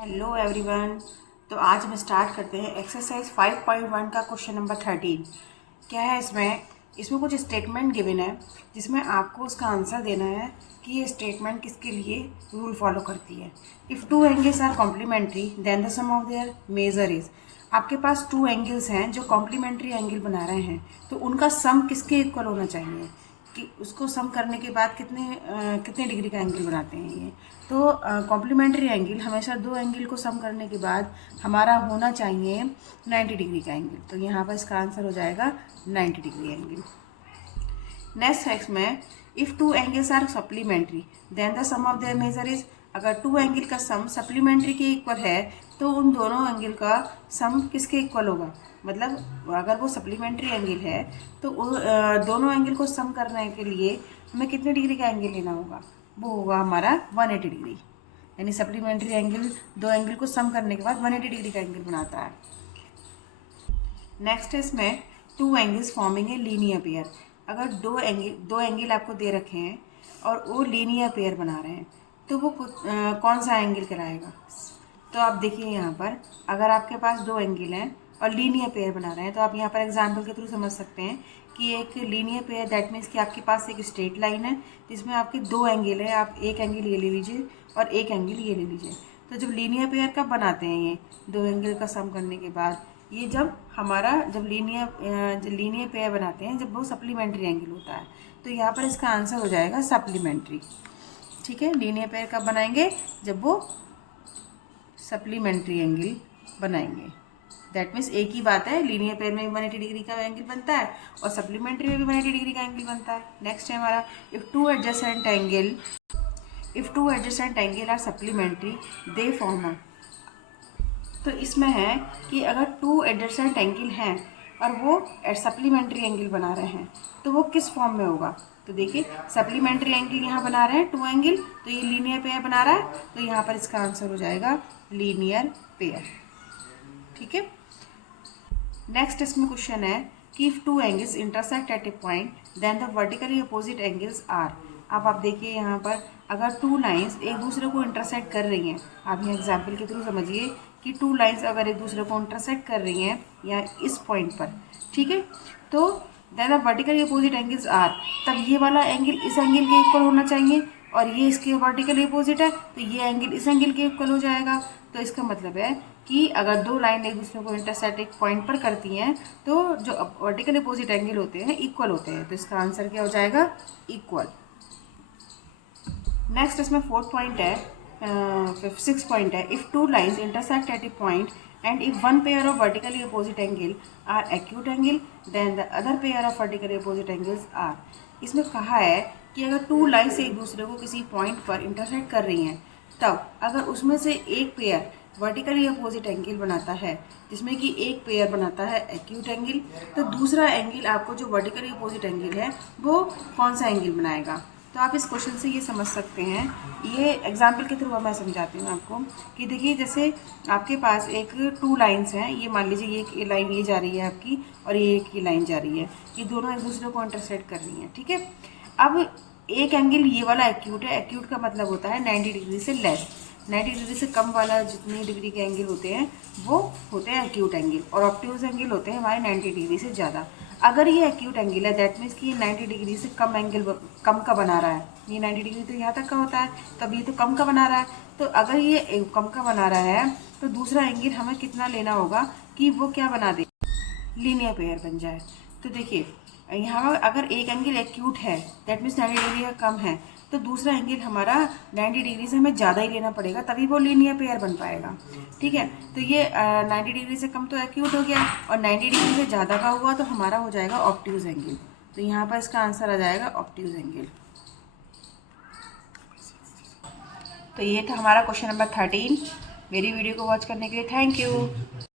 Hello everyone. तो आज हम स्टार्ट करते हैं एक्सरसाइज 5.1 का क्वेश्चन नंबर 13। क्या है इसमें कुछ स्टेटमेंट गिवन है जिसमें आपको उसका आंसर देना है कि ये स्टेटमेंट किसके लिए रूल फॉलो करती है। If two angles are complementary then the sum of their measure is. आपके पास टू एंगल्स हैं जो कॉम्प्लीमेंट्री एंगल बना रहे हैं, तो उनका सम किसके इक्वल होना चाहिए कि उसको सम करने के बाद कितने डिग्री का एंगल बनाते हैं ये। तो कॉम्प्लीमेंट्री एंगल हमेशा दो एंगल को सम करने के बाद हमारा होना चाहिए 90 डिग्री का एंगल। तो यहाँ पर इसका आंसर हो जाएगा 90 डिग्री एंगल। नेक्स्ट है इसमें if two angles are supplementary then the sum of their measure is. अगर टू एंगल का सम सप्लीमेंट्री के इक्वल है तो उन दोनों एंगल का सम किसके इक्वल होगा। मतलब अगर वो सप्लीमेंट्री एंगल है तो दोनों एंगल को सम करने के लिए हमें कितने डिग्री का एंगल लेना होगा, वो होगा हमारा 180 डिग्री। यानी सप्लीमेंट्री एंगल दो एंगल को सम करने के बाद 180 डिग्री का एंगल बनाता है। नेक्स्ट है इसमें two angles forming a linear pair. अगर दो एंगल आपको दे रखे हैं और वो लीनियर पेयर बना रहे हैं तो वो कौन सा एंगल कहलाएगा। तो आप देखिए यहाँ पर अगर आपके पास दो एंगल हैं और लीनियर पेयर बना रहे हैं तो आप यहाँ पर एग्जाम्पल के थ्रू समझ सकते हैं कि एक लीनियर पेयर दैट मीन्स कि आपके पास एक स्ट्रेट लाइन है जिसमें आपके दो एंगल है। आप एक एंगल ये ले लीजिए और एक एंगल ये ले लीजिए। तो जब लीनियर पेयर कब बनाते हैं ये दो एंगल का सम करने के बाद, ये जब लीनियर पेयर बनाते हैं जब वो सप्लीमेंट्री एंगल होता है। तो यहाँ पर इसका आंसर हो जाएगा सप्लीमेंट्री। ठीक है, लीनियर पेयर कब बनाएंगे, जब वो सप्लीमेंट्री एंगल बनाएंगे। दैट मीन्स एक ही बात है, लीनियर पेयर में 180 डिग्री का एंगल बनता है और सप्लीमेंट्री में भी 180 डिग्री का एंगल बनता है। नेक्स्ट है हमारा if two adjacent angle are supplementary they form a. तो इसमें है कि अगर टू एडजेसेंट एंगल हैं और वो सप्लीमेंट्री एंगल बना रहे हैं तो वो किस फॉर्म में होगा। तो देखिए सप्लीमेंट्री एंगल यहाँ बना रहे हैं टू एंगल, तो ये लीनियर पेयर बना रहा है, तो यहाँ पर इसका आंसर हो जाएगा लीनियर पेयर। ठीक है, नेक्स्ट इसमें क्वेश्चन है कि if two angles intersect at a point then the vertically opposite angles are. अब आप देखिए यहाँ पर अगर टू लाइंस एक दूसरे को इंटरसेक्ट कर रही हैं, आप यहाँ एग्जाम्पल के थ्रू समझिए कि टू लाइंस अगर एक दूसरे को इंटरसेक्ट कर रही हैं या इस पॉइंट पर, ठीक है, तो then the vertically opposite angles are, तब ये वाला एंगल इस एंगल के इक्वल होना चाहिए और ये इसके वर्टिकली अपोजिट है तो ये एंगल इस एंगल के इक्वल हो जाएगा। तो इसका मतलब है कि अगर दो लाइन एक दूसरे को इंटरसेक्ट एक पॉइंट पर करती हैं तो जो वर्टिकल अपोजिट एंगल होते हैं इक्वल होते हैं। तो इसका आंसर क्या हो जाएगा, इक्वल। नेक्स्ट इसमें सिक्स पॉइंट है if two lines intersect at a point and if one pair of vertically opposite angle are acute angle then the other pair of vertically opposite angles are. इसमें कहा है कि अगर two lines एक दूसरे को किसी पॉइंट पर इंटरसेक्ट कर रही हैं तब अगर उसमें से एक पेयर वर्टिकली अपोजिट एंगल बनाता है जिसमें कि एक पेयर बनाता है एक्यूट एंगल, तो दूसरा एंगल आपको जो वर्टिकली अपोजिट एंगल है वो कौन सा एंगल बनाएगा। तो आप इस क्वेश्चन से ये समझ सकते हैं, ये एग्जाम्पल के थ्रू मैं समझाती हूँ आपको कि देखिए जैसे आपके पास एक टू लाइंस हैं, ये मान लीजिए ये एक लाइन ये जा रही है आपकी और ये एक ही लाइन जा रही है, ये दोनों एक दूसरे को इंटरसेक्ट कर रही हैं। ठीक है, अब एक एंगल ये वाला एक्यूट है, एक्यूट का मतलब होता है 90 डिग्री से लेस, 90 डिग्री से कम वाला जितनी डिग्री के एंगल होते हैं वो होते हैं एक्यूट एंगल और ऑब्ट्यूज एंगल होते हैं हमारे 90 डिग्री से ज़्यादा। अगर ये एक्यूट एंगल है दैट मीन्स कि ये 90 डिग्री से कम एंगल कम का बना रहा है, ये 90 डिग्री तो यहाँ तक का होता है, तब ये तो कम का बना रहा है। तो अगर ये कम का बना रहा है तो दूसरा एंगल हमें कितना लेना होगा कि वो क्या बना दे, लीनियर पेयर बन जाए। तो देखिए यहाँ अगर एक एंगल एक्यूट है दैट मीन्स 90 डिग्री का कम है तो दूसरा एंगल हमारा 90 डिग्री से हमें ज़्यादा ही लेना पड़ेगा तभी वो लीनियर पेयर बन पाएगा। ठीक है, तो ये 90 डिग्री से कम तो एक्यूट हो गया और 90 डिग्री से ज़्यादा का हुआ तो हमारा हो जाएगा ऑब्ट्यूज एंगल। तो यहाँ पर इसका आंसर आ जाएगा ऑब्ट्यूज एंगल। तो ये था हमारा क्वेश्चन नंबर 13। मेरी वीडियो को वॉच करने के लिए थैंक यू।